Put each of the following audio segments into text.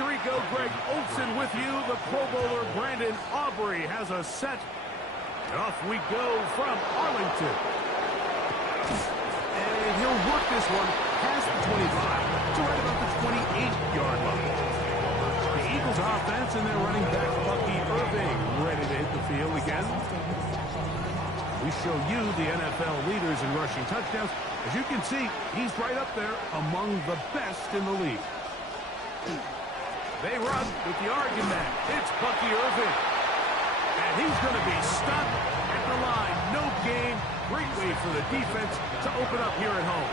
Rico, Greg Olson with you. The Pro Bowler Brandon Aubrey has a set. Off we go from Arlington. And he'll work this one past the 25 to right about the 28-yard line. The Eagles offense and their running back Bucky Irving ready to hit the field again. We show you the NFL leaders in rushing touchdowns. As you can see, he's right up there among the best in the league. They run with the argument. It's Bucky Irving. And he's going to be stopped at the line. No gain. Great way for the defense to open up here at home.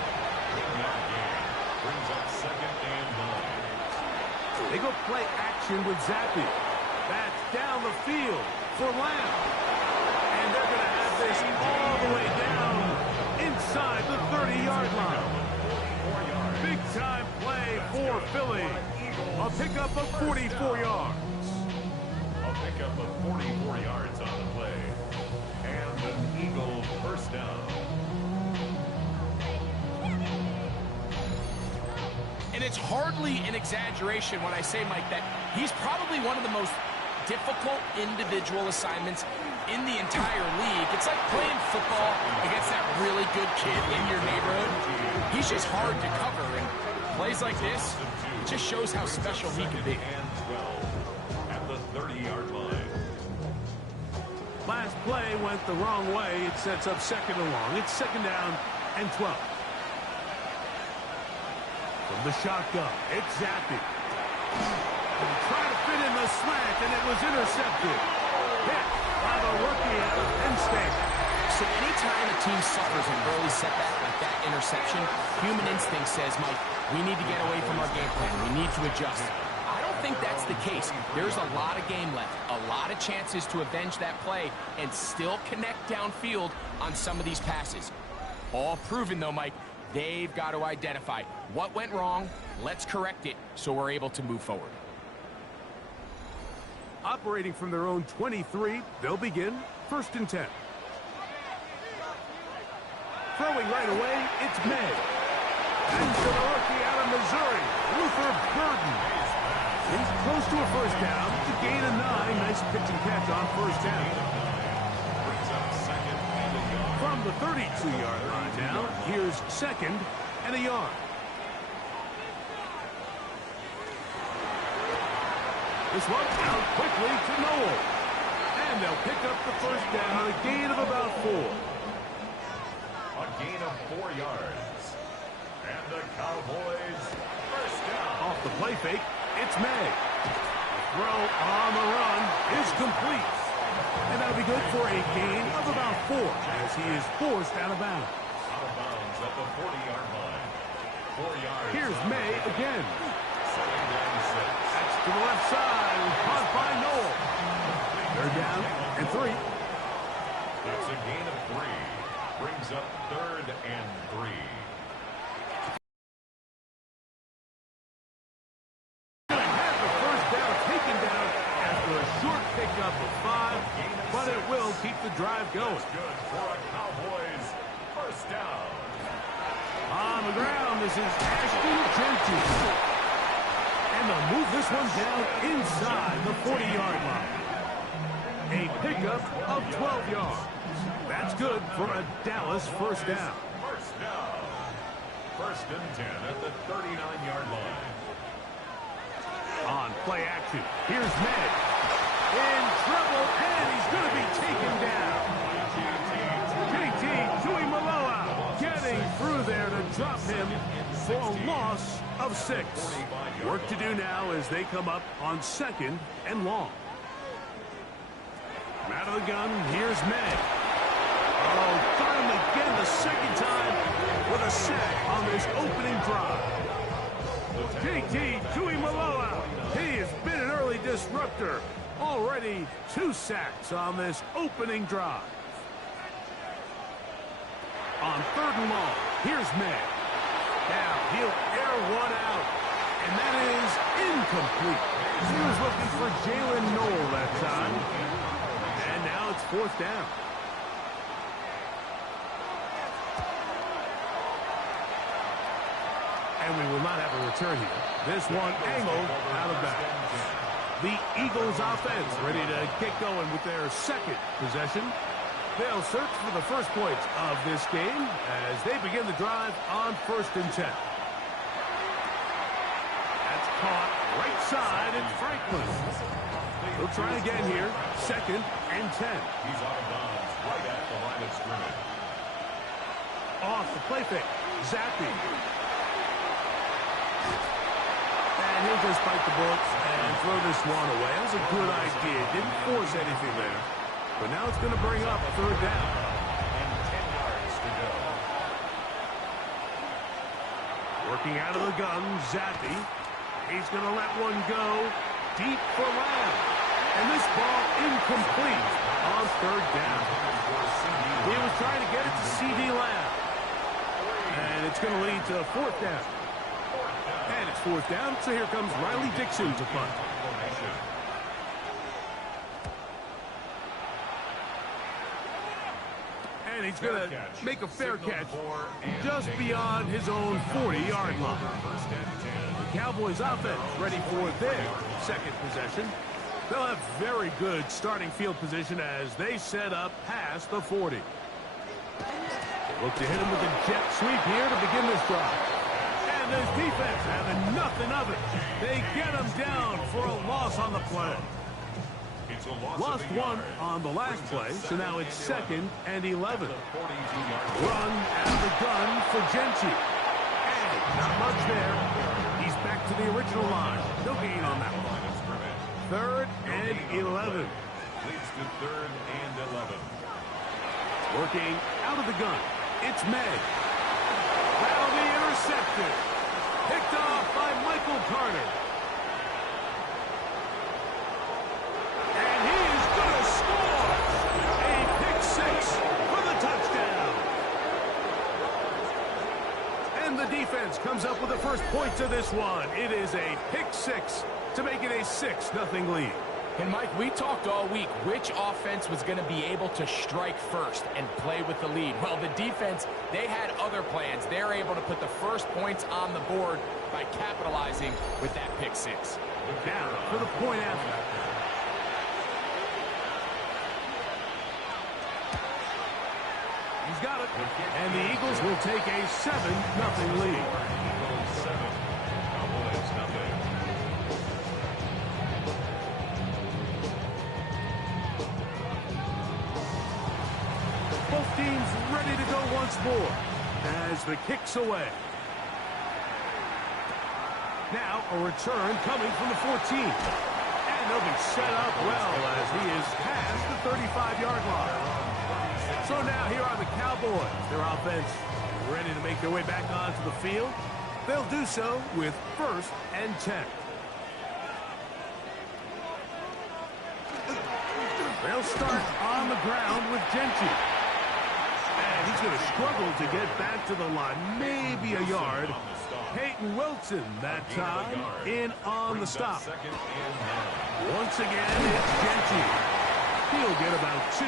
Brings up 2nd and 9. They go play action with Zappi. That's down the field for Lamb. And they're going to have this all the way down inside the 30-yard line. Big-time play for Philly. A pickup of 44 yards. A pickup of 44 yards on the play. And an Eagle first down. And it's hardly an exaggeration when I say, Mike, that he's probably one of the most difficult individual assignments in the entire league. It's like playing football against that really good kid in your neighborhood. He's just hard to cover, and plays like this just shows how special he can be. And 12 at the 30-yard line. Last play went the wrong way. It sets up 2nd and long. It's 2nd down and 12. From the shotgun, it's Zappi. Trying to fit in the slant, and it was intercepted. Hit by the rookie out of Penn State. So anytime a team suffers an early setback like that interception, human instinct says, Mike, we need to get away from our game plan. We need to adjust. I don't think that's the case. There's a lot of game left, a lot of chances to avenge that play and still connect downfield on some of these passes. All proven, though, Mike, they've got to identify what went wrong. Let's correct it so we're able to move forward. Operating from their own 23, they'll begin 1st and 10. Throwing right away, it's May. And to the rookie out of Missouri, Luther Burden. He's close to a first down. It's a gain of 9. Nice pitch and catch on first down. From the 32-yard line now, here's 2nd and a yard. This one out quickly to Noel. And they'll pick up the first down, a gain of about 4. A gain of 4 yards. And the Cowboys first down. Off the play fake, it's May. The throw on the run is complete. And that'll be good for a gain of about 4 as he is forced out of bounds. Out of bounds at the 40-yard line. 4 yards. Here's May again. 2nd and 6. That's to the left side. Caught by Noel. They're down and 3. That's a gain of 3. Brings up 3rd and 3. Going to have the first down taken down after a short pickup of 5, but it will keep the drive going. Good for a Cowboys first down. On the ground, this is Ashton Jenkins. And they'll move this one down inside the 40-yard line. A pickup of 12 yards. That's good for a Dallas first down. First down. 1st and 10 at the 39-yard line. On play action, here's Med. In trouble, and he's going to be taken down. JT Tuimoloau getting through there to drop him for a loss of 6. Work to do now as they come up on 2nd and long. Out of the gun, here's Med. Oh, got him again the 2nd time with a sack on this opening drive. JT Tuimoloau, he has been an early disruptor. Already 2 sacks on this opening drive. On 3rd and long, here's Med. Now he'll air one out, and that is incomplete. He was looking for Jalen Noel that time. And now it's 4th down. And we will not have a return here. This one angled out of bounds. The Eagles offense ready to get going with their second possession. They'll search for the first points of this game as they begin the drive on 1st and 10. That's caught right side and Franklin. We'll try again here. 2nd and 10. He's out of bounds right at the line of scrimmage. Off the play fake. Zappy. And he'll just bite the bullet and throw this one away. That was a good idea. Didn't force anything there. But now it's going to bring up 3rd down. And 10 yards to go. Working out of the gun, Zappy. He's going to let one go deep for Lamb. And this ball incomplete on 3rd down. He was trying to get it to C.D. Lamb. And it's going to lead to 4th down. And it's 4th down, so here comes Riley Dixon to punt. And he's going to make a fair catch just beyond his own 40-yard line. The Cowboys offense ready for their second possession. They'll have very good starting field position as they set up past the 40. Look to hit him with a jet sweep here to begin this drive. And this defense having nothing of it. They get him down for a loss on the play. Lost one on the last play, so now it's 2nd and 11. Run out of the gun for Genchi. And not much there. He's back to the original line. No gain on that one. 3rd and 11. Leads to 3rd and 11. Working out of the gun. It's May. That'll be intercepted. Picked off by Michael Carter. And he is going to score. A pick 6 for the touchdown. And the defense comes up with the first points of this one. It is a pick 6 to make it a 6-0 lead. And, Mike, we talked all week which offense was going to be able to strike first and play with the lead. Well, the defense, they had other plans. They're able to put the first points on the board by capitalizing with that pick 6. Now, for the point after. He's got it. And the Eagles will take a 7-0 lead. Eagles 7. Cowboys nothing. Both teams ready to go once more as the kick's away. Now a return coming from the 14. And they'll be set up well as he is past the 35-yard line. So now here are the Cowboys. Their offense ready to make their way back onto the field. They'll do so with 1st and 10. They'll start on the ground with Genchi. And he's going to struggle to get back to the line, maybe a yard. Peyton Wilson that time in on the stop. Once again, it's Genchi. He'll get about 2.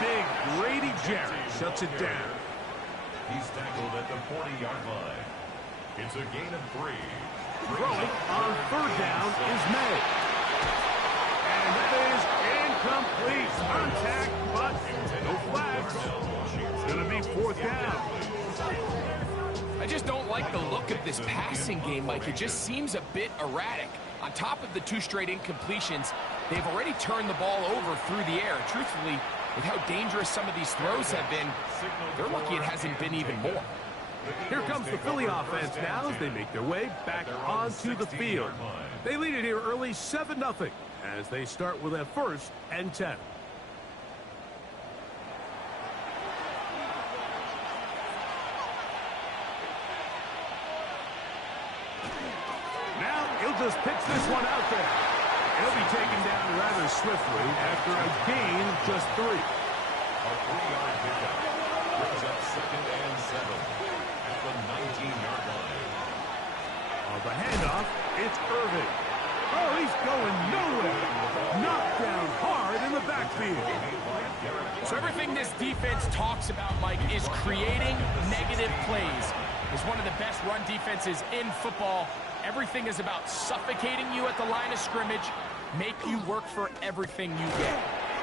Big Grady Jarrett shuts it down. He's tackled at the 40-yard line. It's a gain of 3. Throwing on 3rd down is May. And that is incomplete. Contact, but no flags. It's going to be 4th down. I just don't like the look of this passing game, Mike. It just seems a bit erratic. On top of the 2 straight incompletions, they've already turned the ball over through the air. Truthfully, with how dangerous some of these throws have been, they're lucky it hasn't been even more. Here comes the Philly offense now as they make their way back onto the field. They lead it here early 7-0 as they start with a 1st and 10. Now he'll just pitch this one out there. He'll be taken down rather swiftly after a gain of just 3. A 3-yard pickup. Brings up 2nd and 7 at the 19-yard line. On the handoff, it's Irving. Oh, he's going nowhere. Knocked down hard in the backfield. So everything this defense talks about, Mike, is creating negative plays. is one of the best run defenses in football. Everything is about suffocating you at the line of scrimmage, make you work for everything you get.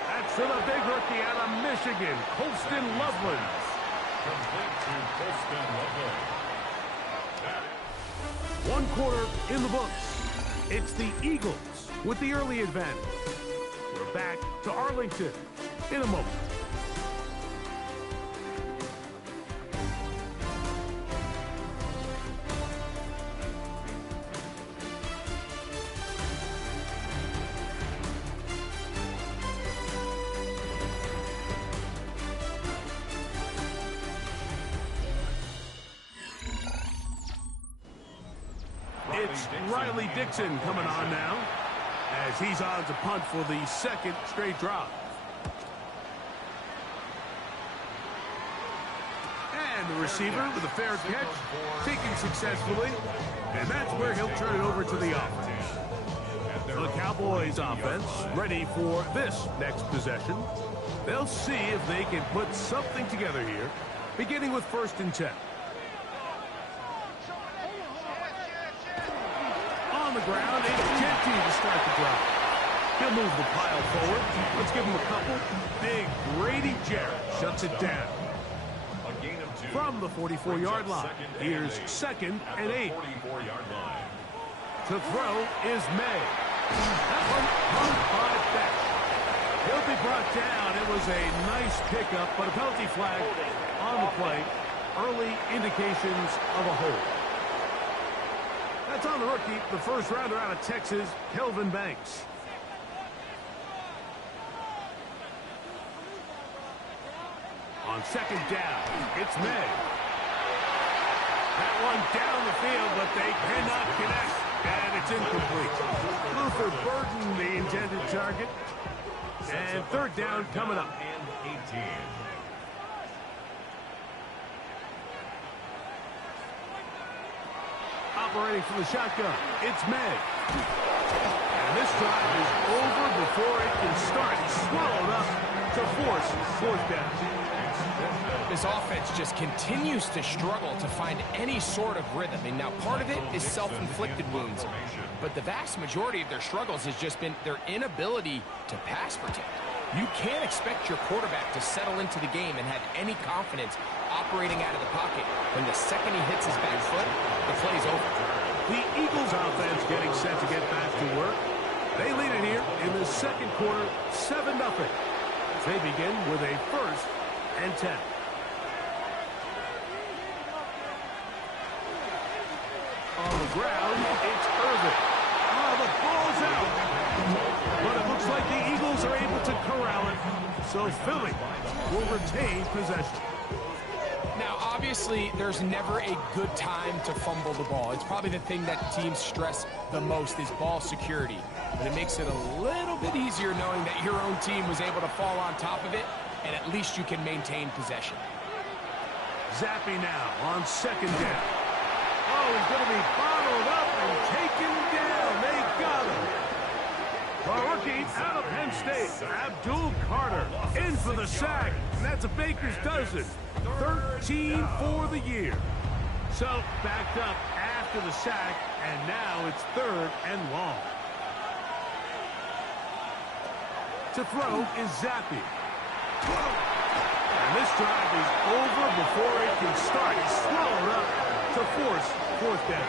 That's to the big rookie out of Michigan, Colston Loveland. Complete to Colston Loveland. 1 quarter in the books. It's the Eagles with the early advantage. We're back to Arlington in a moment. It's Riley Dixon coming on now as he's on to punt for the second straight drive. And the receiver with a fair catch, taken successfully, and that's where he'll turn it over to the offense. The Cowboys offense ready for this next possession. They'll see if they can put something together here, beginning with 1st and 10. On the ground, it's Genty to start the drive. He'll move the pile forward. Let's give him a couple. Big Grady Jarrett shuts it down. From the 44-yard line, here's 2nd and 8. To throw is May. That one hung by Beck. He'll be brought down. It was a nice pickup, but a penalty flag on the play. Early indications of a hold. That's on the rookie, the first rounder out of Texas, Kelvin Banks. On 2nd down, it's May. That one down the field, but they cannot connect, and it's incomplete. Luther Burden, the intended target. And 3rd down coming up. Operating from the shotgun, it's May. And this drive is over before it can start. Swallowed up to force 4th down. This offense just continues to struggle to find any sort of rhythm. And now part of it is self-inflicted wounds. But the vast majority of their struggles has just been their inability to pass protect. You can't expect your quarterback to settle into the game and have any confidence operating out of the pocket. When the second he hits his back foot, the play's over. The Eagles offense getting set to get back to work. They lead it here in the 2nd quarter, 7-0. They begin with a 1st and 10. On the ground, it's Irvin. Oh, the ball's out. But it looks like the Eagles are able to corral it. So Philly will retain possession. Now, obviously, there's never a good time to fumble the ball. It's probably the thing that teams stress the most is ball security. But it makes it a little bit easier knowing that your own team was able to fall on top of it, and at least you can maintain possession. Zappy now on 2nd down. Oh, he's going to be bottled up and taken down. They got him. The rookie out of Penn State, Abdul Carter, in for the sack. And that's a baker's dozen. 13 for the year. So, backed up after the sack, and now it's 3rd and long. To throw is Zappy. And this drive is over before it can start. He's swallowed up to force 4th down.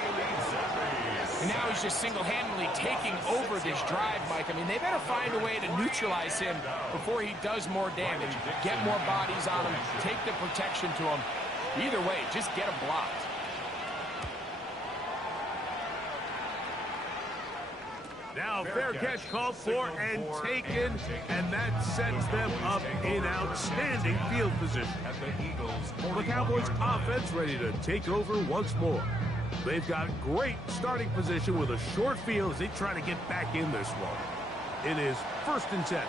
And now he's just single-handedly taking over this drive, Mike. I mean, they better find a way to neutralize him before he does more damage. Get more bodies on him, take the protection to him. Either way, just get him blocked. Now fair catch called for and taken, and that sets them up in outstanding field position. The Cowboys offense ready to take over once more. They've got great starting position with a short field as they try to get back in this one. It is 1st and 10.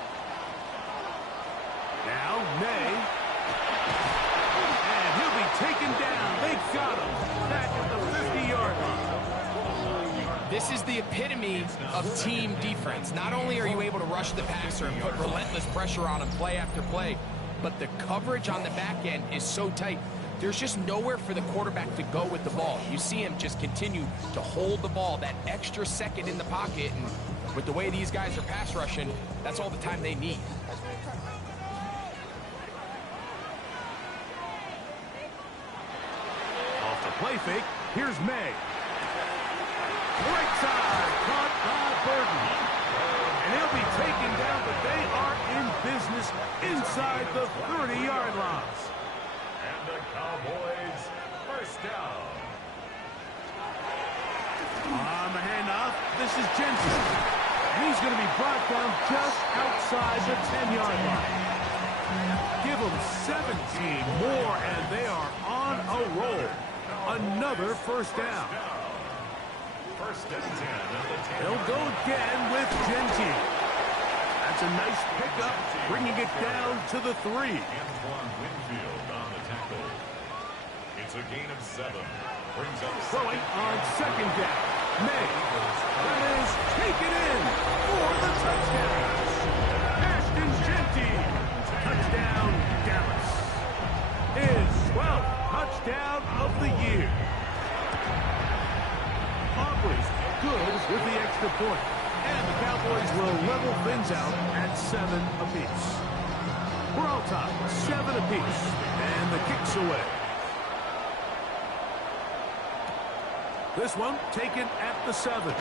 Now May. And he'll be taken down. They got him back at the 50-yard line. This is the epitome of team defense. Not only are you able to rush the passer and put relentless pressure on him play after play, but the coverage on the back end is so tight. there's just nowhere for the quarterback to go with the ball. You see him just continue to hold the ball that extra second in the pocket, and with the way these guys are pass rushing, that's all the time they need. Off the play fake, here's May. Right side, caught by Burton. And he'll be taken down, but they are in business inside the 30-yard line. And the Cowboys first down. On the handoff, this is Jensen. And he's going to be brought down just outside the 10-yard line. Give them 17 more, and they are on a roll. Another first down. First and 10 at the 10. They'll go again with Genty. That's a nice pickup, bringing it down to the 3. Antoine Winfield on the tackle. It's a gain of 7. Brings up Throwing on second down. May. That is taken in for the touchdown. Ashton Genty. Touchdown, Dallas. His 12th touchdown of the year. Aubrey's good with the extra point. And the Cowboys will level things out at 7 apiece. We're all tied, 7 apiece. And the kick's away. This one taken at the 7.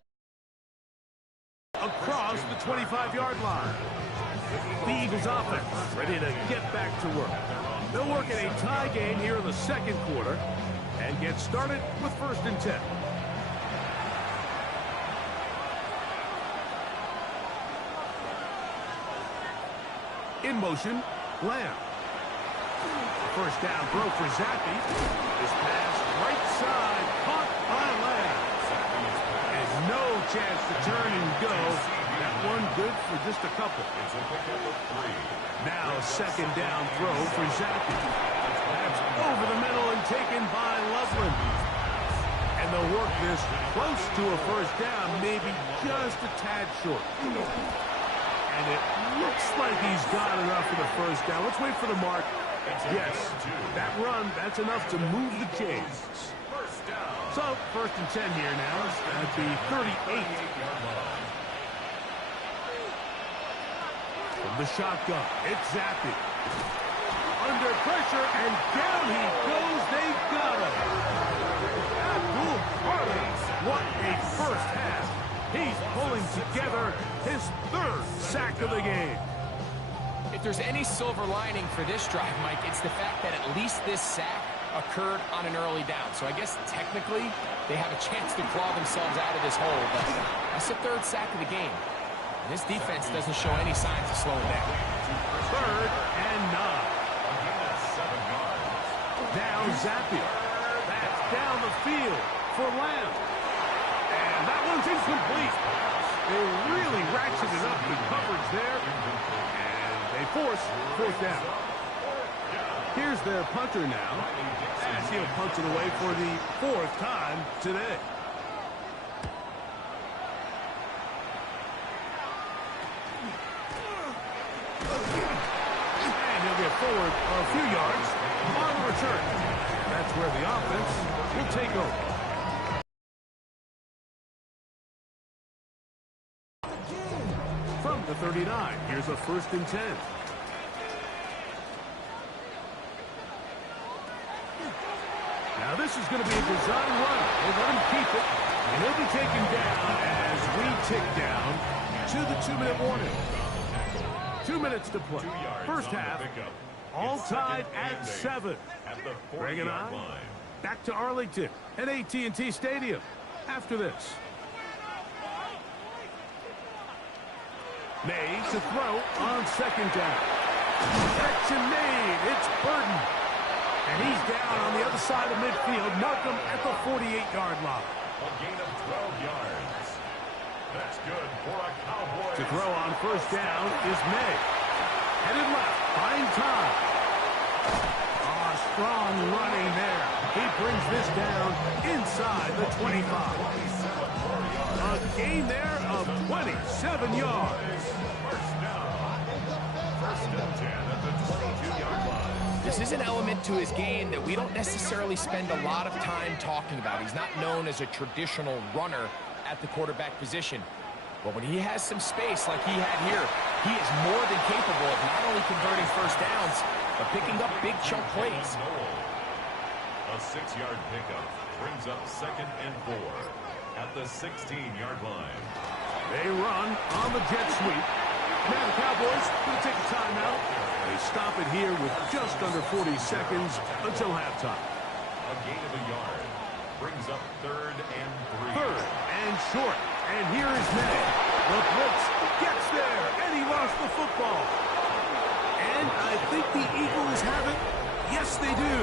Across the 25-yard line. The Eagles offense ready to get back to work. They'll work in a tie game here in the second quarter and get started with first and 10. In motion, Lamb. First down throw for Zappi. This pass right side, caught by Lamb. And no chance to turn and go. That one good for just a couple. It's a pickup of 3. Now second down throw for Zappi. That's over the middle and taken by Loveland. And they'll work this close to a first down, maybe just a tad short. And it looks like he's got enough for the first down. Let's wait for the mark. Yes, that run, that's enough to move the chains. So, first and 10 here now. That'd be 38. From the shotgun, it's Zappi. Under pressure, and down he goes. They got him. Abdul Harley, what a first half. He's pulling together his 3rd sack of the game. If there's any silver lining for this drive, Mike, it's the fact that at least this sack occurred on an early down. So I guess technically they have a chance to claw themselves out of this hole, but that's the 3rd sack of the game. And this defense doesn't show any signs of slowing down. 3rd and 9. Now Zappi. That's down the field for Lamb. And that one's incomplete. They really ratcheted up the coverage there. And they force 4th down. Here's their punter now. As he'll punch it away for the 4th time today. And he'll get forward a few yards on the return. That's where the offense will take over. From the 39, here's a 1st and 10. Now this is going to be a design run. They'll let him keep it, and he'll be taken down as we tick down to the 2-minute warning. 2 minutes to play. First half, all tied at 7. Greg and I back to Arlington at AT&T Stadium after this. May to throw on second down. Action made. It's Burton. And he's down on the other side of midfield. Markham at the 48-yard line. A gain of 12 yards. That's good for a Cowboy. To throw on first down is May. Headed left. Fine time. Strong running there. He brings this down inside the 25. A gain there of 27 yards. First down. First and 10 at the 22-yard line. This is an element to his game that we don't necessarily spend a lot of time talking about. He's not known as a traditional runner at the quarterback position. But when he has some space like he had here, he is more than capable of not only converting first downs, but picking up big chunk plays. A 6-yard pickup brings up 2nd and 4 at the 16-yard line. They run on the jet sweep. Now the Cowboys going to take a timeout. They stop it here with just under 40 seconds until halftime. A gain of a yard brings up 3rd and 3. 3rd and short. And here is May. The blitz gets there, and he lost the football. And I think the Eagles have it. Yes, they do.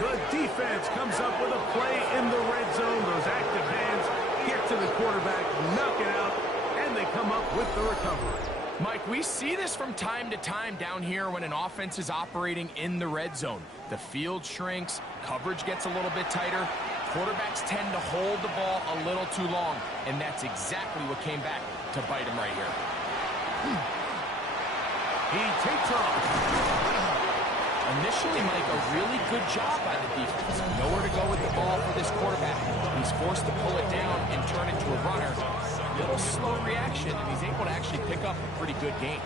The defense comes up with a play in the red zone. Those active hands get to the quarterback, knock it out, and they come up with the recovery. Mike, we see this from time to time down here when an offense is operating in the red zone. The field shrinks, coverage gets a little bit tighter. Quarterbacks tend to hold the ball a little too long, and that's exactly what came back to bite him right here. He takes off. Initially, Mike, a really good job by the defense. Nowhere to go with the ball for this quarterback. He's forced to pull it down and turn into a runner. A little slow reaction, and he's able to actually pick up a pretty good game.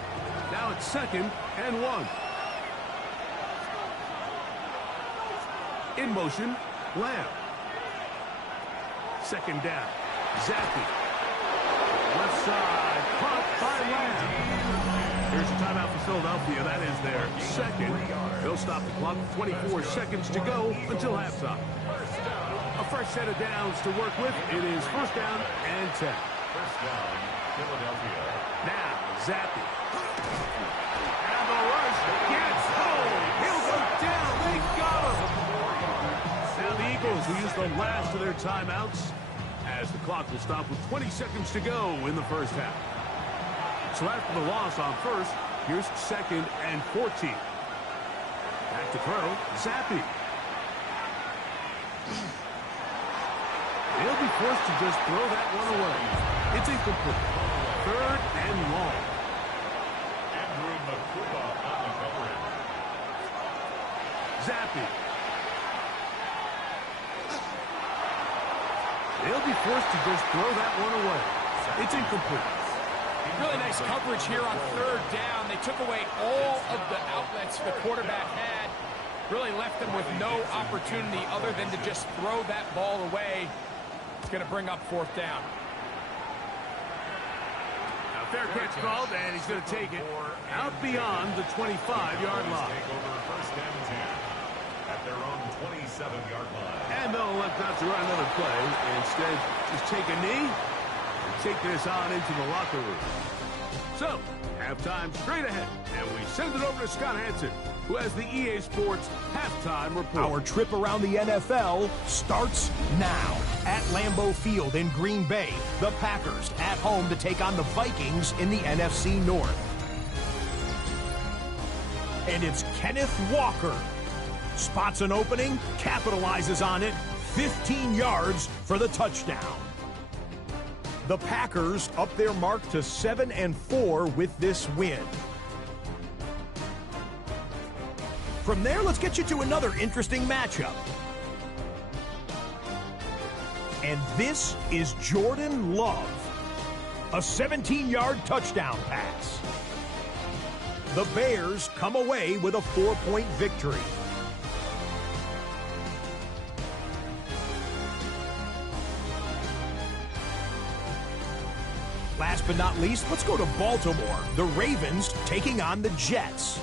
Now it's 2nd and 1. In motion, Lamb. 2nd down. Zappy. Left side. Caught by Lamb. Here's a timeout for Philadelphia. That is their 2nd. They'll stop the clock. 24 seconds to go until halftime. A fresh set of downs to work with. It is 1st down and 10. 1st down, Philadelphia. Now, Zappy. And the rush gets home. He'll go down. They got him. Now the Eagles will use the last of their timeouts as the clock will stop with 20 seconds to go in the first half. So after the loss on 1st, here's 2nd and 14. Back to throw, Zappy. He'll be forced to just throw that one away. It's incomplete. 3rd and long. Andrew Makuba on the coverage. Zappy. They'll be forced to just throw that one away. It's incomplete. Really nice coverage here on 3rd down. They took away all of the outlets the quarterback had. Really left them with no opportunity other than to just throw that ball away. It's going to bring up 4th down. Now fair catch called, and he's going to take it out beyond the 25-yard line. Take over 1st and 10 at their own 27-yard line. And they'll elect not to run another play. Instead, just take a knee and take this on into the locker room. So, halftime straight ahead, and we send it over to Scott Hansen, who has the EA Sports halftime report. Our trip around the NFL starts now. At Lambeau Field in Green Bay, the Packers at home to take on the Vikings in the NFC North. And it's Kenneth Walker. Spots an opening, capitalizes on it, 15 yards for the touchdown. The Packers up their mark to 7-4 with this win. From there, let's get you to another interesting matchup. And this is Jordan Love. A 17-yard touchdown pass. The Bears come away with a 4-point victory. Last but not least, let's go to Baltimore. The Ravens taking on the Jets.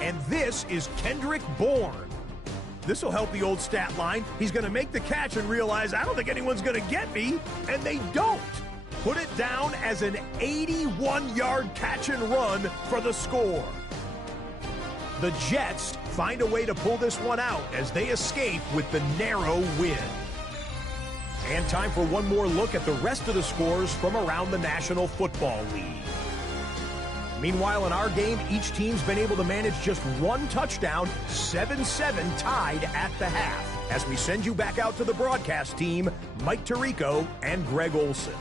And this is Kendrick Bourne. This will help the old stat line. He's going to make the catch and realize, I don't think anyone's going to get me. And they don't. Put it down as an 81-yard catch and run for the score. The Jets find a way to pull this one out as they escape with the narrow win. And time for one more look at the rest of the scores from around the National Football League. Meanwhile, in our game, each team's been able to manage just one touchdown, 7-7 tied at the half. As we send you back out to the broadcast team, Mike Tirico and Greg Olson.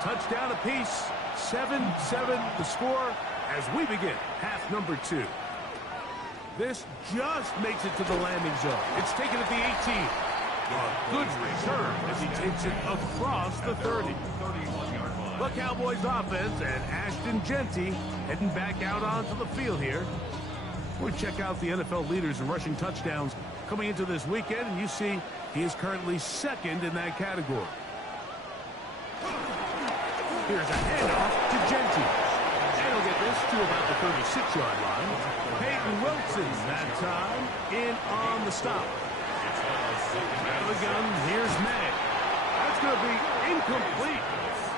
touchdown apiece. 7-7 the score as we begin half number 2. This just makes it to the landing zone. It's taken at the 18. A good return as he takes it across the 30. The Cowboys offense and Ashton Jeanty heading back out onto the field here. We'll check out the NFL leaders in rushing touchdowns coming into this weekend, and you see he is currently second in that category. Here's a handoff to Jeanty. And he'll get this to about the 36-yard line. Peyton Wilson that time in on the stop. Out of the gun, here's May. That's going to be incomplete.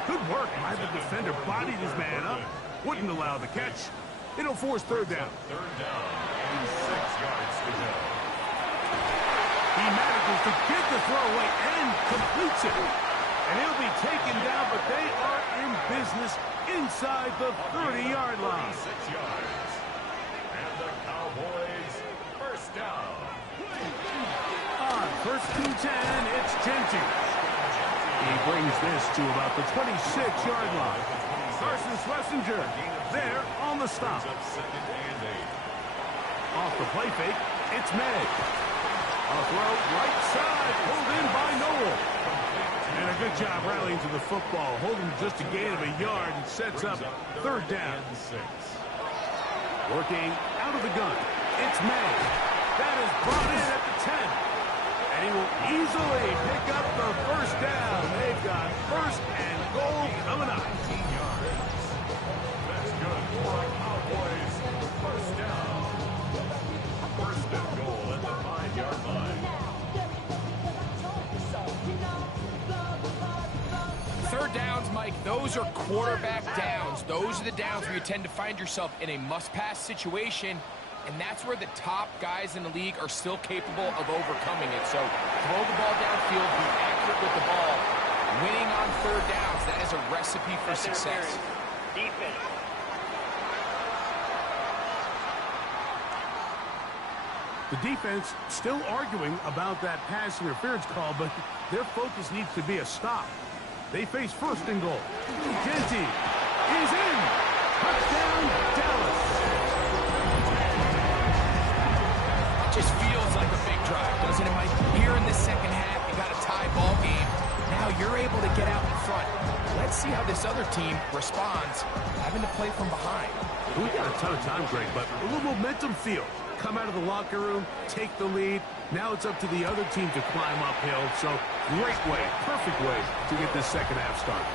Good work by the defender. Bodied his man up. Wouldn't allow the catch. It'll force third down. Third down and 6 yards to go. He manages to get the throw away and completes it. And he'll be taken down, but they are in business inside the 30-yard line. 6 yards. And the Cowboys first down. On first and 10, it's Jeanty. He brings this to about the 26-yard line. Carson Schlesinger there on the stop. Off the play fake, it's May. A throw right side, pulled in by Noel. And a good job rallying to the football, holding just a gain of a yard and sets up third down. Working out of the gun, it's May. That is brought in at the 10. And he will easily pick up the first down. They've got first and goal coming up. 19 yards. That's good for the Cowboys. First down. First and goal at the 5-yard line. Third downs, Mike, those are quarterback downs. Those are the downs where you tend to find yourself in a must-pass situation, and that's where the top guys in the league are still capable of overcoming it. So throw the ball downfield, be accurate with the ball. Winning on third downs, that is a recipe for success. Defense. The defense still arguing about that pass interference call, but their focus needs to be a stop. They face first and goal. Jeanty is in. Touchdown, Dallas. Just feels like a big drive, doesn't it, Mike? Here in the second half, you got a tie ball game. Now you're able to get out in front. Let's see how this other team responds, having to play from behind. We got a ton of time, Greg, but a little momentum feel. Come out of the locker room, take the lead. Now it's up to the other team to climb uphill. So great way, perfect way to get this second half started.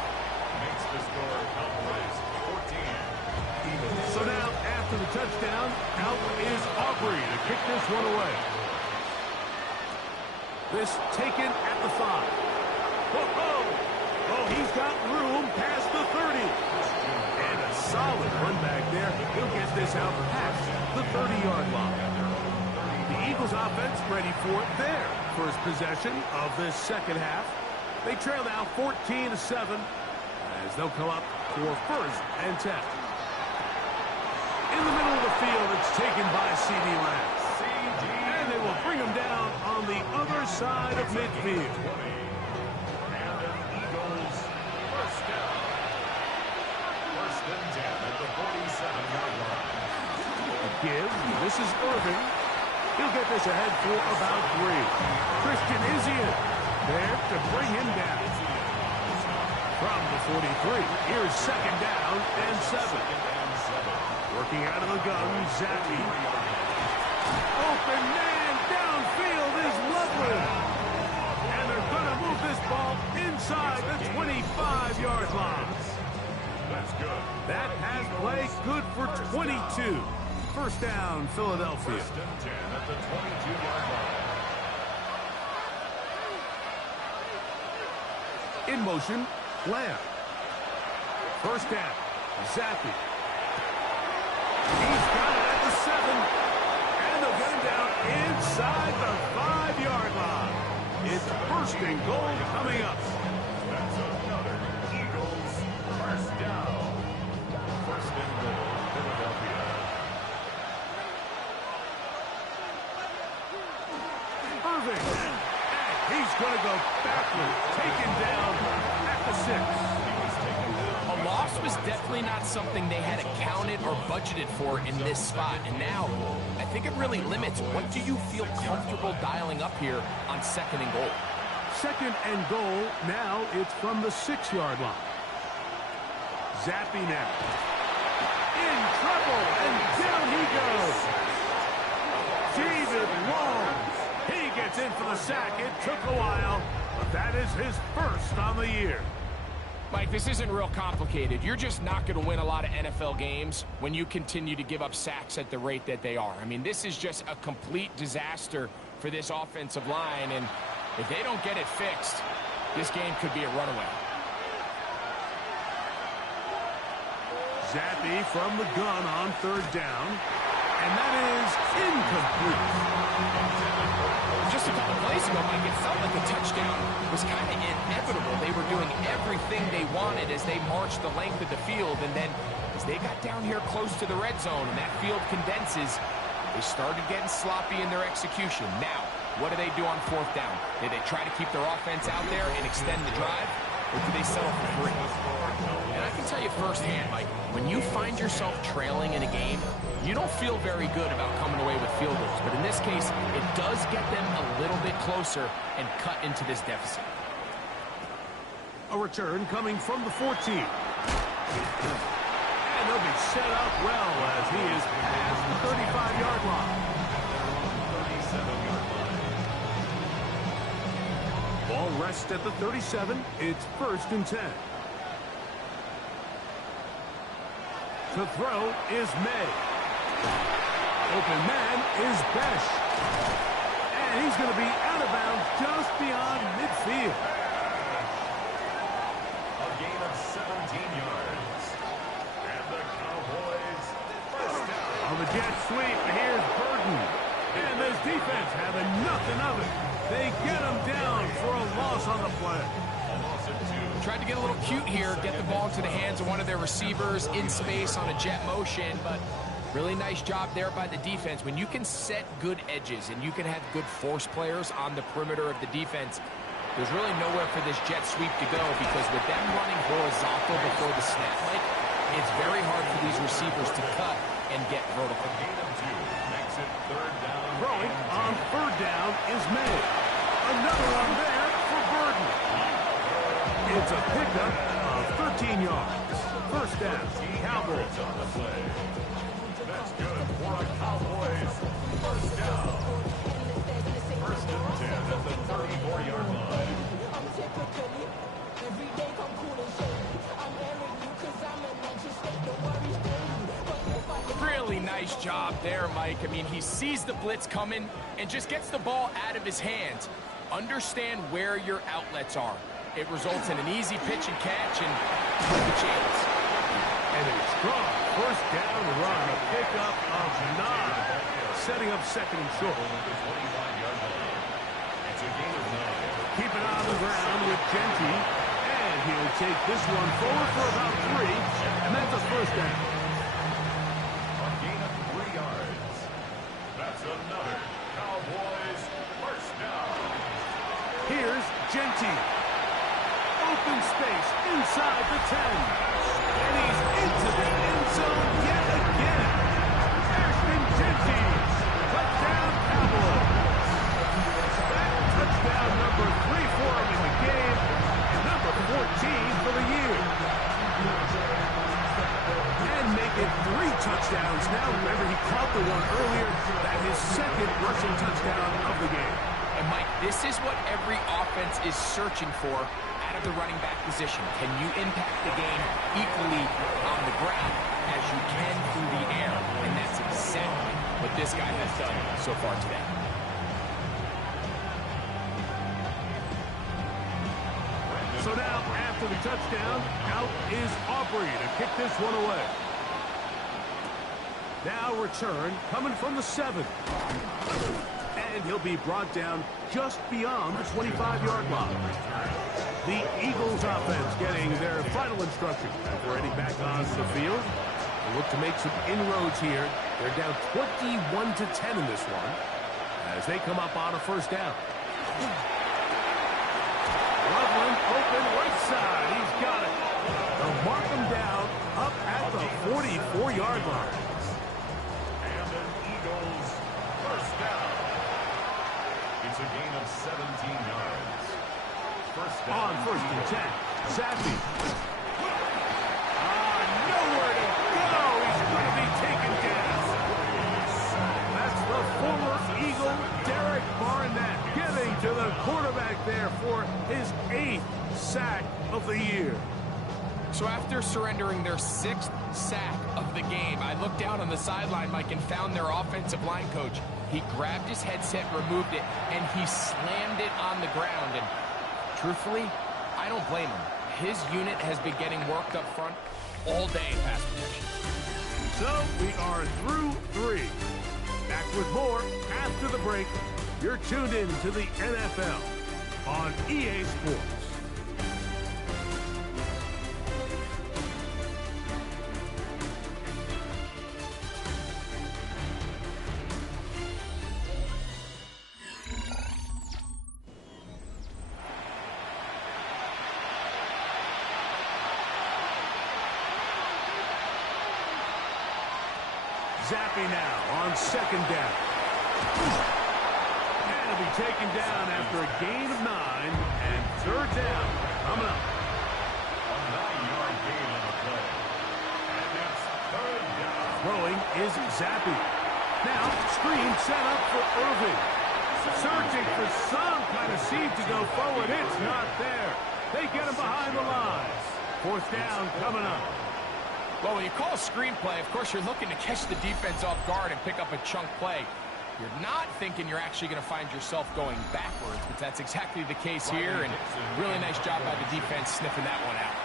Makes the score Cowboys 14. So now after the touchdown, out is Aubrey to kick this one away. This taken at the 5. Whoa! Oh, he's got room past the 30. And a solid run back there. He'll get this out past the 30-yard line. The Eagles offense ready for it there. First possession of this second half. They trail now 14-7 as they'll come up for first and 10. In the middle of the field, it's taken by C.D. Lamb. And they will bring him down on the other side of midfield. And the Eagles first down. First and 10 at the 47-yard line. Give. This is Irving. He'll get this ahead for about 3. Christian Izien there to bring him down. From the 43, here's second down and 7. Working out of the gun, Zappy. Open man downfield is lovely. And they're going to move this ball inside the 25-yard line. That's good. That has play good for 22. First down, Philadelphia. First and 10 at the 22-yard line. In motion, Lamb. First down, Zappy. He's got it at the 7. And they'll get him down inside the 5-yard line. It's first and goal coming up. That's another Eagles first down. First and goal, Philadelphia. Irving. And he's going to go backward. Taken down at the 6. He was taken loss was definitely not something they had accounted or budgeted for in this spot. And now, I think it really limits what do you feel comfortable dialing up here on 2nd and goal. 2nd and goal. Now it's from the 6-yard line. Zappy now. In trouble, and down he goes. David Long. He gets in for the sack. It took a while, but that is his first on the year. Mike, this isn't real complicated. You're just not going to win a lot of NFL games when you continue to give up sacks at the rate that they are. I mean, this is just a complete disaster for this offensive line, and if they don't get it fixed, this game could be a runaway. Zappy from the gun on 3rd down, and that is incomplete. Just a couple plays ago, Mike, it felt like the touchdown was kind of inevitable. They were doing everything they wanted as they marched the length of the field, and then as they got down here close to the red zone and that field condenses, they started getting sloppy in their execution. Now, what do they do on 4th down? Do they try to keep their offense out there and extend the drive, or do they settle for 3? And I can tell you firsthand, Mike, when you find yourself trailing in a game, you don't feel very good about coming away with field goals. But in this case, it does get them a little bit closer and cut into this deficit. A return coming from the 14. And they'll be set up well as he is past the 35-yard line. 37-yard line. Ball rests at the 37. It's 1st and 10. To throw is May. Open man is Besh. And he's going to be out of bounds just beyond midfield. A gain of 17 yards. And the Cowboys first down. On the jet sweep, here's Burton. And this defense having nothing of it. They get him down for a loss on the play. A loss of 2. Tried to get a little cute here, get the ball into the hands of one of their receivers in space on a jet motion, but really nice job there by the defense. When you can set good edges and you can have good force players on the perimeter of the defense, there's really nowhere for this jet sweep to go, because with them running horizontal before the snap, Mike, it's very hard for these receivers to cut and get vertical. Gain of 2 makes it 3rd down. Throwing on 3rd down is May. Another one there for Burton. It's a pickup of 13 yards. 1st down, Cowboys. On the play. That's good for a Cowboys first down. 1st and 10 at the 34-yard line. Really nice job there, Mike. I mean, he sees the blitz coming and just gets the ball out of his hands. Understand where your outlets are. It results in an easy pitch and catch and a chance. And a strong 1st down run, a pickup of 9, setting up 2nd and short. 25-yard line. It's a gain of 9. Keep it on the ground with Genty, and he'll take this one forward for about 3, and that's a 1st down. A gain of 3 yards. That's another Cowboys first down. Here's Genty. Open space inside the 10. And he's into the end zone yet again. Ashton Genty. Touchdown Cowboys. That touchdown number 3 for him in the game, and number 14 for the year. And make it 3 touchdowns now. Remember, he caught the one earlier. That his 2nd rushing touchdown of the game. And Mike, this is what every offense is searching for out of the running back position. Can you impact the game equally on the ground as you can through the air? And that's exactly what this guy has done so far today. So now, after the touchdown, out is Aubrey to kick this one away. Now return coming from the 7. And he'll be brought down just beyond the 25-yard line. The Eagles offense getting their final instruction before heading back on the field. They look to make some inroads here. They're down 21-10 in this one as they come up on a 1st down. Loveland open right side. He's got it. They'll mark him down 17 yards. First down. On first and 10, Zappy. Nowhere to go. He's going to be taken down. That's the former Eagle, Derek Barnett, getting to the quarterback there for his 8th sack of the year. So after surrendering their 6th sack of the game, I looked down on the sideline, Mike, and found their offensive line coach. He grabbed his headset, removed it, and he slammed it on the ground. And truthfully, I don't blame him. His unit has been getting worked up front all day in pass protection. So we are through 3. Back with more after the break. You're tuned in to the NFL on EA Sports. Zappy now on second down. And he'll be taken down after a gain of 9 and third down. Coming up. A 9-yard gain on the play. And it's third down. Throwing is Zappy. Now, screen set up for Irving. Searching for some kind of seed to go forward. It's not there. They get him behind the lines. Fourth down coming up. Well, when you call a screenplay, of course, you're looking to catch the defense off guard and pick up a chunk play. You're not thinking you're actually going to find yourself going backwards, but that's exactly the case here, and really nice job by the defense sniffing that one out.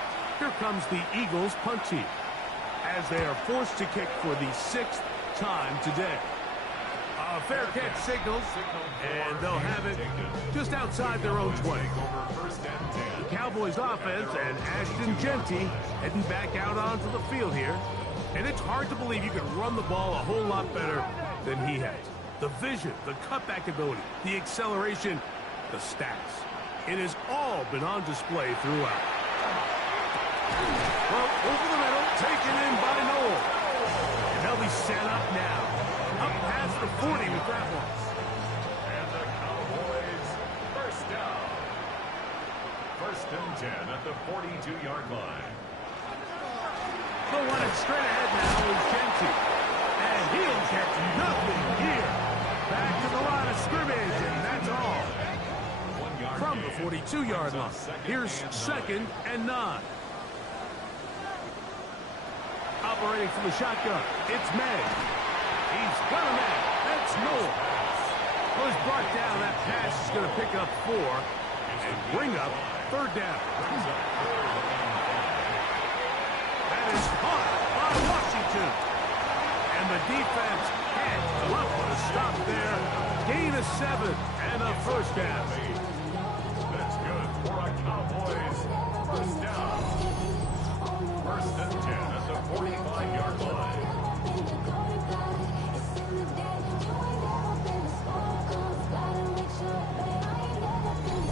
Here comes the Eagles punt team as they are forced to kick for the 6th time today. A fair catch signals, and they'll have it just outside their own 20. Cowboys offense and Ashton Genty heading back out onto the field here. And it's hard to believe you can run the ball a whole lot better than he has. The vision, the cutback ability, the acceleration, the stats. It has all been on display throughout. Well, over the middle, taken in by Noel. And they'll be set up now. Up past the 40 with that one. And the Cowboys first down. First and 10 at the 42-yard line. The one that's straight ahead now is Genty. And he'll catch nothing here. Back to the line of scrimmage, and that's all. 1 yard From the gain. 42-yard line. Here's second and 9. Operating from the shotgun, it's May. He's got a man. That's Noel. Was brought down. That pass is going to pick up 4 and bring up third down. That is caught by Washington. And the defense can't come up with a stop there. Gain of 7 and a first down. That's good for a Cowboys first down. First and 10 at the 45-yard line.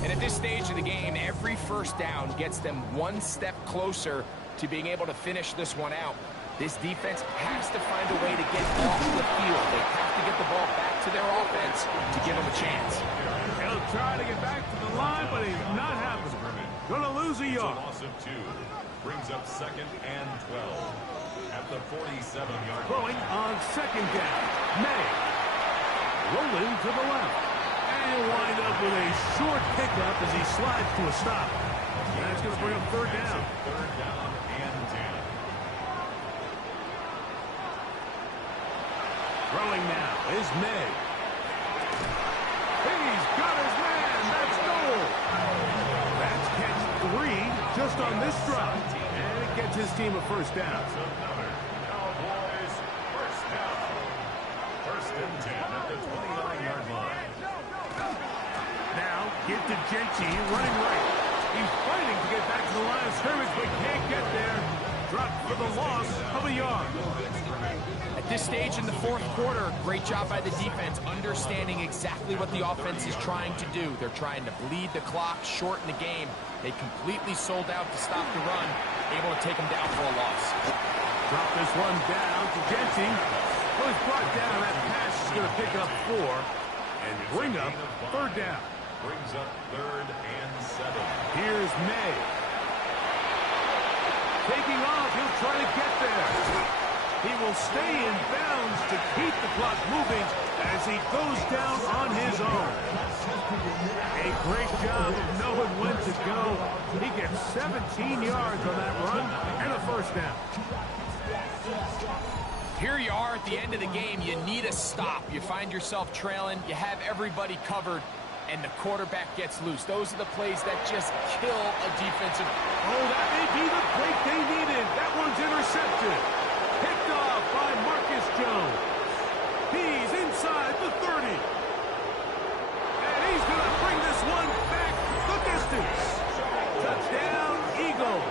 And at this stage of the game, every first down gets them one step closer to being able to finish this one out. This defense has to find a way to get off the field. They have to get the ball back to their offense to give them a chance. He'll try to get back to the line, but he's not happening. Going to lose a It's a yard. loss of 2. Brings up second and 12 at the 47-yard line. Throwing on second down. May. Rolling to the left. And he'll wind up with a short pickup as he slides to a stop. And that's going to bring up third down. Third down and 10. Throwing now is May. He's got his man. That's goal. That's catch 3 just on this drive. And it gets his team a first down. Another Cowboys first down. First and 10 at the 29-yard line. Now, get to Genty running right. He's fighting to get back to the line of scrimmage, but can't get there. Dropped for the loss of a yard. At this stage in the fourth quarter, great job by the defense, understanding exactly what the offense is trying to do. They're trying to bleed the clock, shorten the game. They completely sold out to stop the run, able to take them down for a loss. Drop this one down to Genty. Was brought down. That pass is going to pick up 4 and bring up third down. Brings up 3rd and 7. Here's May. Taking off, he'll try to get there. He will stay in bounds to keep the clock moving as he goes down on his own. A great job of knowing when to go. He gets 17 yards on that run and a first down. Here you are at the end of the game. You need a stop. You find yourself trailing. You have everybody covered, and the quarterback gets loose. Those are the plays that just kill a defensive. Oh, that may be the break they needed. That one's intercepted. Picked off by Marcus Jones. He's inside the 30. And he's going to bring this one back the distance. Touchdown, Eagles.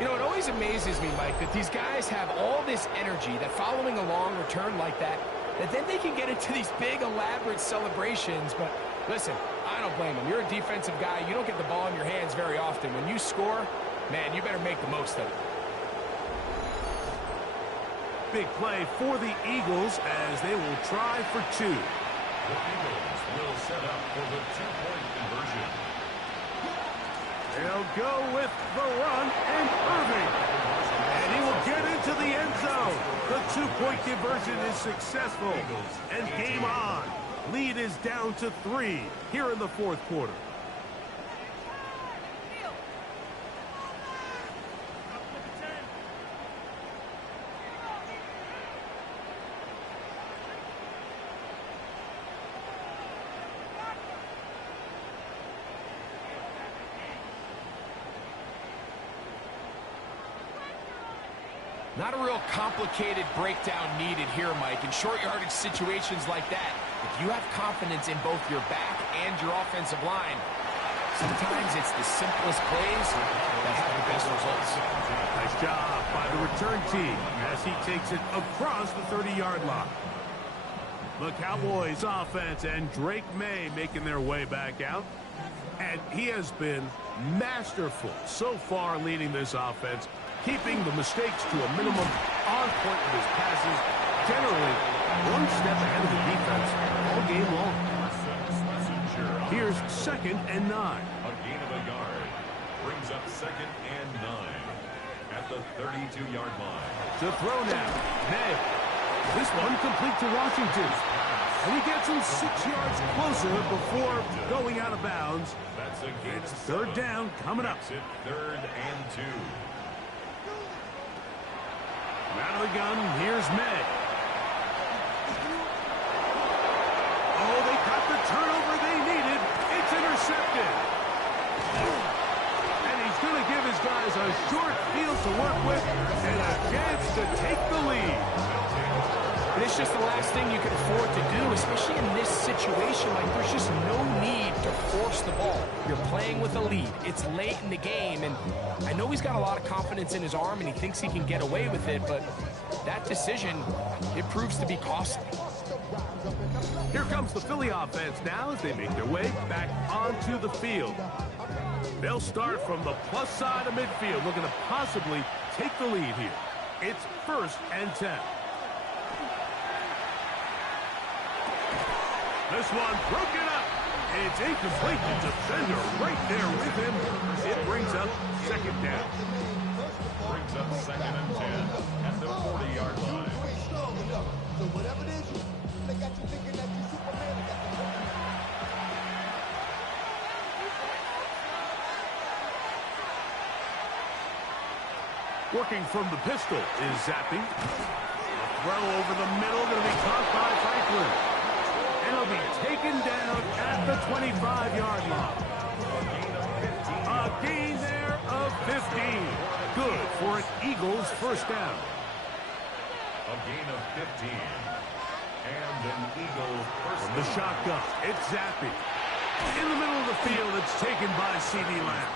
You know, it always amazes me, Mike, that these guys have all this energy, that following a long return like that then they can get into these big, elaborate celebrations. But listen, I don't blame them. You're a defensive guy. You don't get the ball in your hands very often. When you score, man, you better make the most of it. Big play for the Eagles as they will try for 2. The Eagles will set up for the 2-point conversion. They'll go with the run, and Irving. And he will get into the end zone. The 2-point conversion is successful. And game on. Lead is down to 3 here in the 4th quarter. Not a real complicated breakdown needed here, Mike. In short yardage situations like that, if you have confidence in both your back and your offensive line, sometimes it's the simplest plays that have the best results. Nice job by the return team as he takes it across the 30-yard line. The Cowboys offense and Drake May making their way back out. And he has been masterful so far leading this offense, keeping the mistakes to a minimum, on point with his passes, generally one step ahead of the defense all game long. Here's 2nd and 9. A gain of a yard. Brings up 2nd and 9 at the 32-yard line. To throw now, May. This one complete to Washington. And he gets him 6 yards closer before going out of bounds. That's a gain It's of 3rd 7. down coming up. Makes it 3rd and 2. Out of the gun, here's May. Oh, they got the turnover they needed. It's intercepted. And he's going to give his guys a short field to work with and a chance to take the lead. And it's just the last thing you can afford to do, especially in this situation. Like, there's just no need to force the ball. You're playing with a lead. It's late in the game, and I know he's got a lot of confidence in his arm, and he thinks he can get away with it, but that decision, it proves to be costly. Here comes the Philly offense now as they make their way back onto the field. They'll start from the plus side of midfield, looking to possibly take the lead here. It's 1st and 10. This one broken up. It's incomplete. The defender right there with him. It brings up 2nd down. Brings up 2nd and 10 at the 40-yard line. Working from the pistol is Zappy. A throw over the middle going to be caught by Franklin. And he'll be taken down at the 25-yard line. A gain there of 15. Good for an Eagles 1st down. A gain of 15. And an Eagles 1st From the down. shotgun, it's Zappy. In the middle of the field, it's taken by C.D. Lamb.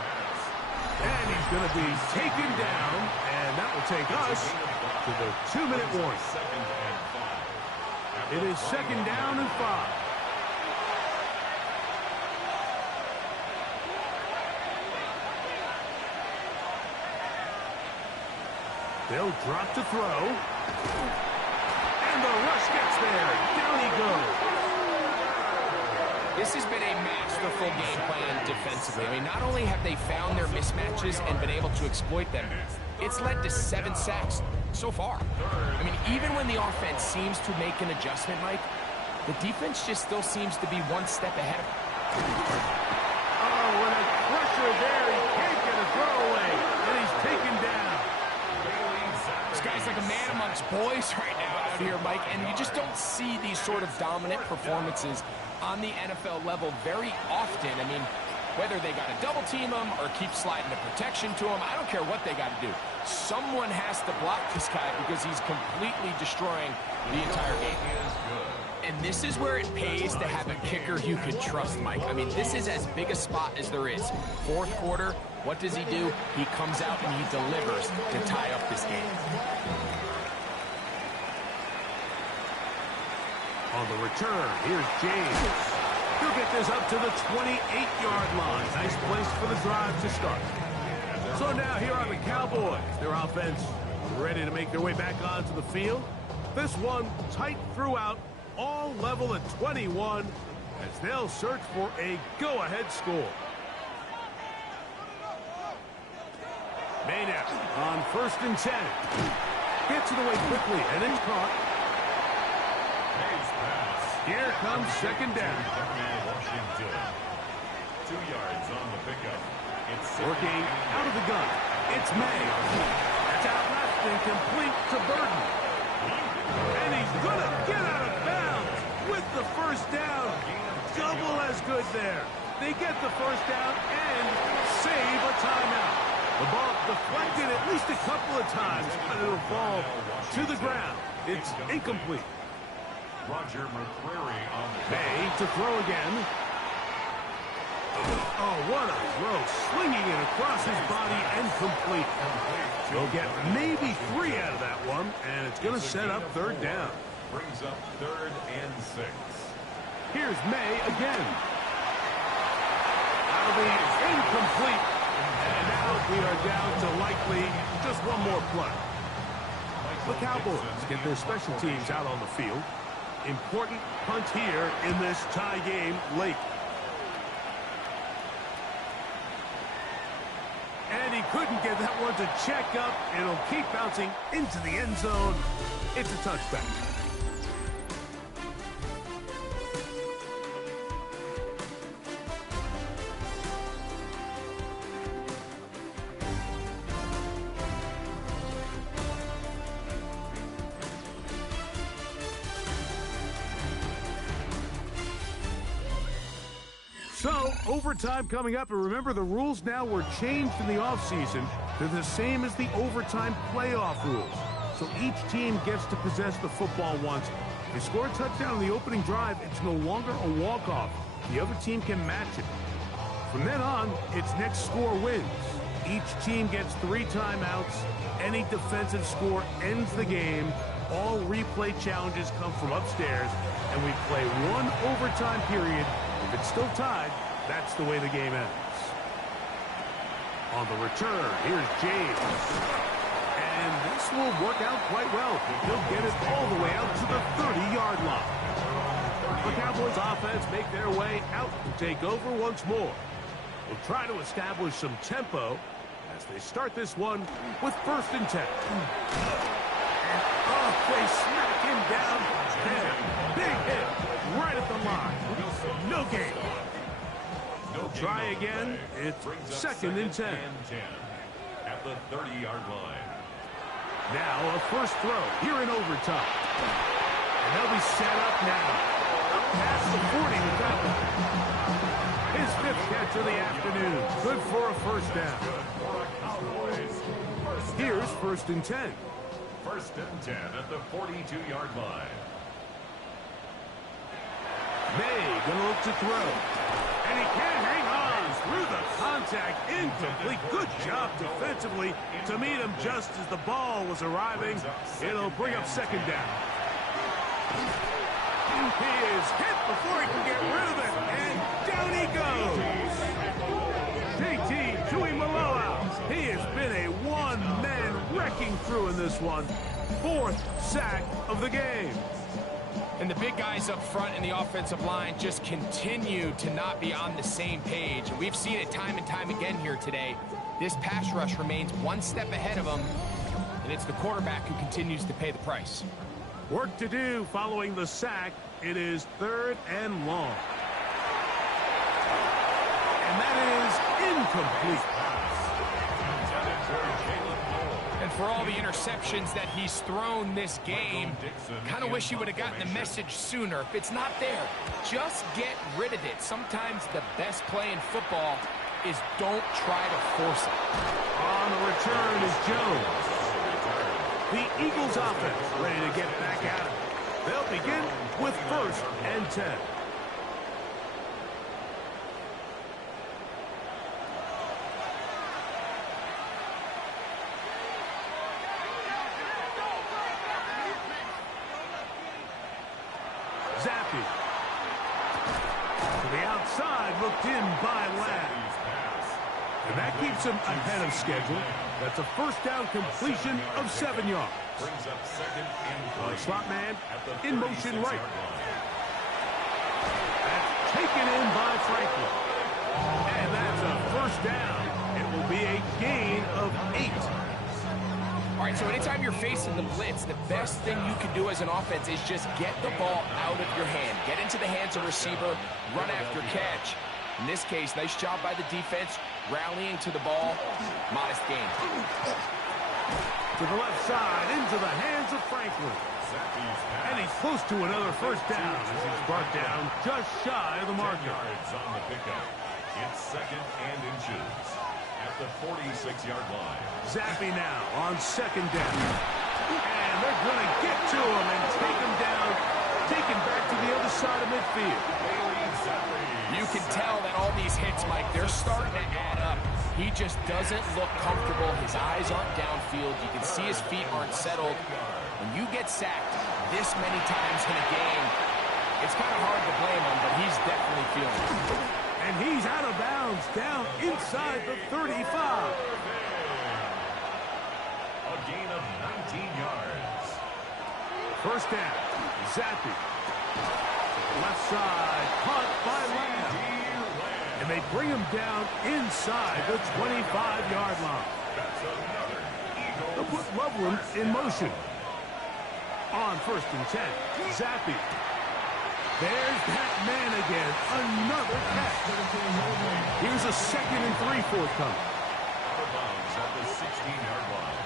And he's going to be taken down, and that will take us to the 2-minute warning. 2nd and 5. It is 2nd down and 5. They'll drop to throw. And the rush gets there. Down he goes. This has been a masterful game plan defensively. I mean, not only have they found their mismatches and been able to exploit them, it's led to 7 sacks so far. I mean, even when the offense seems to make an adjustment, Mike, the defense just still seems to be one step ahead of. Oh, with a pressure there, he can't get a throwaway, and he's taken down. This guy's like a man amongst boys right now out here, Mike, and you just don't see these sort of dominant performances on the NFL level very often. I mean, whether they got to double team him or keep sliding the protection to him, I don't care what they got to do. Someone has to block this guy because he's completely destroying the entire game. And this is where it pays to have a kicker you can trust, Mike. I mean, this is as big a spot as there is. Fourth quarter, what does he do? He comes out and he delivers to tie up this game. On the return, here's James. He'll get this up to the 28-yard line. Nice place for the drive to start. So now here are the Cowboys. Their offense ready to make their way back onto the field. This one tight throughout, all level at 21 as they'll search for a go-ahead score. Maynard on 1st and 10. Gets it away quickly, and it's caught. Here comes 2nd down. Washington. 2 yards on the pickup. It's working out of the gun. It's May. That's out left and complete to Burton. And he's going to get out of bounds with the 1st down. Double as good there. They get the 1st down and save a timeout. The ball deflected at least a couple of times, but it'll fall to the ground. It's incomplete. Roger McCreary on May to throw again. Oh, what a throw. Slinging it across his body and complete. He'll get maybe 3 out of that one, and it's going to set up 3rd down. Brings up 3rd and 6. Here's May again. That'll be incomplete. And now we are down to likely just one more play. The Cowboys get their special teams out on the field. Important punt here in this tie game late. And he couldn't get that one to check up. It'll keep bouncing into the end zone. It's a touchback. So, overtime coming up, and remember the rules now were changed in the offseason. They're the same as the overtime playoff rules. So each team gets to possess the football once. If they score a touchdown on the opening drive, it's no longer a walk-off. The other team can match it. From then on, it's next score wins. Each team gets 3 timeouts. Any defensive score ends the game. All replay challenges come from upstairs, and we play 1 overtime period. If it's still tied, that's the way the game ends. On the return, here's James. And this will work out quite well. He'll get it all the way out to the 30-yard line. The Cowboys offense make their way out to take over once more. We'll try to establish some tempo as they start this one with 1st and 10. And they smack him down. And big hit right at the line. No gain. Try again. It's 2nd and 10. At the 30-yard line. Now a first throw here in overtime. And they'll be set up now. Up past the 40 with that one. His 5th catch of the afternoon. Good for a 1st down. Here's 1st and 10. 1st and 10 at the 42-yard line. May gonna look to throw. And he can't hang on through the contact. Incomplete. Good job defensively to meet him just as the ball was arriving. It'll bring up 2nd down. He is hit before he can get rid of it. And down he goes. JT Tuimoloau. He has been a one-man wrecking crew in this one. 4th sack of the game. And the big guys up front in the offensive line just continue to not be on the same page. And we've seen it time and time again here today. This pass rush remains one step ahead of them, and it's the quarterback who continues to pay the price. Work to do following the sack. It is 3rd and long. And that is incomplete. And for all the interceptions that he's thrown this game, kind of wish he would have gotten the message sooner. If it's not there, just get rid of it. Sometimes the best play in football is don't try to force it. On the return is Jones. The Eagles offense ready to get back at it. They'll begin with 1st and 10. Zappy. To the outside, looked in by Ladd. And that keeps him ahead of schedule. That's a 1st down completion of 7 yards. Brings up 2nd and 3. Slot man in motion right. That's taken in by Franklin. And that's a 1st down. It will be a gain of 8. All right, so anytime you're facing the blitz, the best thing you can do as an offense is just get the ball out of your hand. Get into the hands of receiver, run after catch. In this case, nice job by the defense, rallying to the ball. Modest gain. To the left side, into the hands of Franklin. And he's close to another 1st down as he's brought down just shy of the marker. Yards on the pickup. It's 2nd and inches at the 46-yard line. Zappy now on 2nd down. And they're going to get to him and take him down, take him back to the other side of midfield. You can tell that all these hits, Mike, they're starting to add up. He just doesn't look comfortable. His eyes aren't downfield. You can see his feet aren't settled. When you get sacked this many times in a game, it's kind of hard to blame him, but he's definitely feeling it. And he's out of bounds, down inside the 35. A gain of 19 yards. 1st down, Zappy. Left side, caught by Lamb. And they bring him down inside the 25-yard line. They'll put Loveland in motion. On 1st and 10, Zappy. There's that man again. Another catch. Here's a 2nd and 3 forthcoming. Out of bounds at the 16-yard line.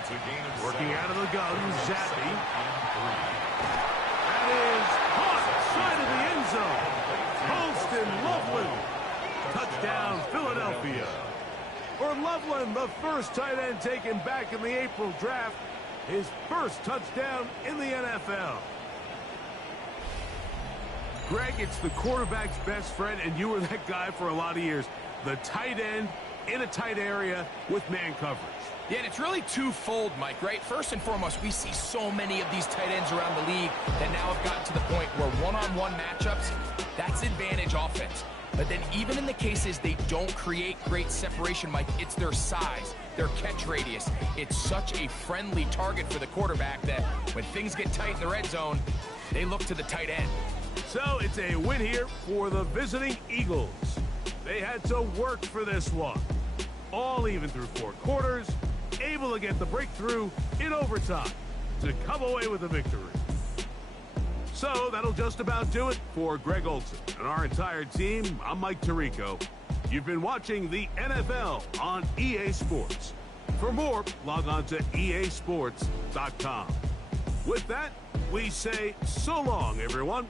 It's a gain of Working 7. out of the gun, Zappy. 2nd and 3. That is caught side of the end zone. Holston Loveland. Touchdown, Philadelphia. For Loveland, the 1st tight end taken back in the April draft. His 1st touchdown in the NFL. Greg, it's the quarterback's best friend, and you were that guy for a lot of years. The tight end in a tight area with man coverage. Yeah, and it's really twofold, Mike, right? First and foremost, we see so many of these tight ends around the league that now have gotten to the point where one-on-one matchups, that's advantage offense. But then even in the cases they don't create great separation, Mike, it's their size, their catch radius. It's such a friendly target for the quarterback that when things get tight in the red zone, they look to the tight end. So it's a win here for the visiting Eagles. They had to work for this one. All even through 4 quarters, able to get the breakthrough in overtime to come away with a victory. So that'll just about do it for Greg Olsen and our entire team. I'm Mike Tirico. You've been watching the NFL on EA Sports. For more, log on to easports.com. With that, we say so long, everyone.